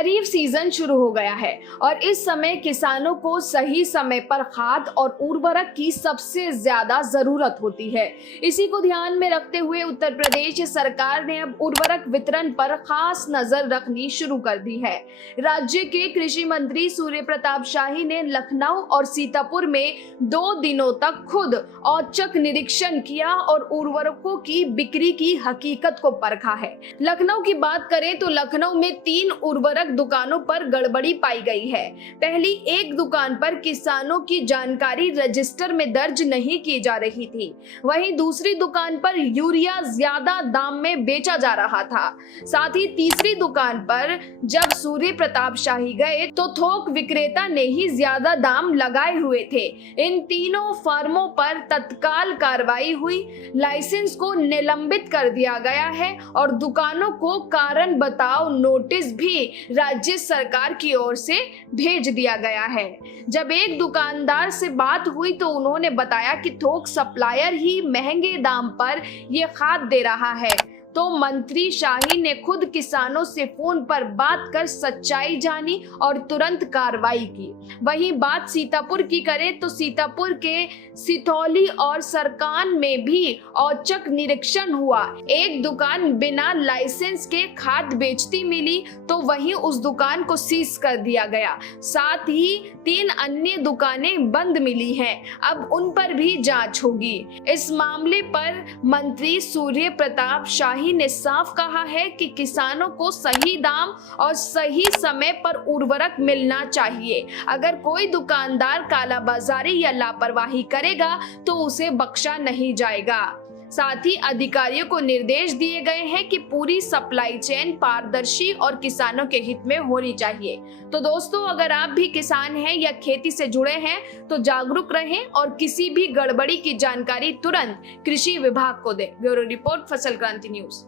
खरीफ season शुरू हो गया है और इस समय किसानों को सही समय पर खाद और उर्वरक की सबसे ज्यादा जरूरत होती है। इसी को ध्यान में रखते हुए उत्तर प्रदेश सरकार ने अब उर्वरक वितरण पर खास नजर रखनी शुरू कर दी है। राज्य के कृषि मंत्री सूर्य प्रताप शाही ने लखनऊ और सीतापुर में 2 दिनों तक खुद औचक निरीक्षण किया और उर्वरकों की बिक्री की हकीकत को परखा है। लखनऊ की बात करें तो लखनऊ में 3 उर्वरक दुकानों पर गड़बड़ी पाई गई है। पहली एक दुकान पर किसानों की जानकारी रजिस्टर में दर्ज नहीं की जा रही थी, वहीं दूसरी दुकान पर यूरिया ज्यादा दाम में बेचा जा रहा था। साथ ही तीसरी दुकान पर जब सूर्य प्रताप शाही गए तो थोक विक्रेता ने ही ज्यादा दाम लगाए हुए थे। इन तीनों फर्मों पर तत्काल कार्रवाई हुई, लाइसेंस को निलंबित कर दिया गया है और दुकानों को कारण बताओ नोटिस भी राज्य सरकार की ओर से भेज दिया गया है। जब एक दुकानदार से बात हुई तो उन्होंने बताया कि थोक सप्लायर ही महंगे दाम पर ये खाद दे रहा है, तो मंत्री शाही ने खुद किसानों से फोन पर बात कर सच्चाई जानी और तुरंत कार्रवाई की। वहीं बात सीतापुर की करें तो सीतापुर के सिथौली और सरकान में भी औचक निरीक्षण हुआ। एक दुकान बिना लाइसेंस के खाद बेचती मिली तो वहीं उस दुकान को सीज कर दिया गया। साथ ही 3 अन्य दुकानें बंद मिली हैं, अब उन पर भी जांच होगी। इस मामले पर मंत्री सूर्य प्रताप शाही ने साफ कहा है कि किसानों को सही दाम और सही समय पर उर्वरक मिलना चाहिए। अगर कोई दुकानदार कालाबाजारी या लापरवाही करेगा तो उसे बख्शा नहीं जाएगा। साथ ही अधिकारियों को निर्देश दिए गए हैं कि पूरी सप्लाई चेन पारदर्शी और किसानों के हित में होनी चाहिए। तो दोस्तों, अगर आप भी किसान हैं या खेती से जुड़े हैं तो जागरूक रहें और किसी भी गड़बड़ी की जानकारी तुरंत कृषि विभाग को दें। ब्यूरो रिपोर्ट, फसल क्रांति न्यूज।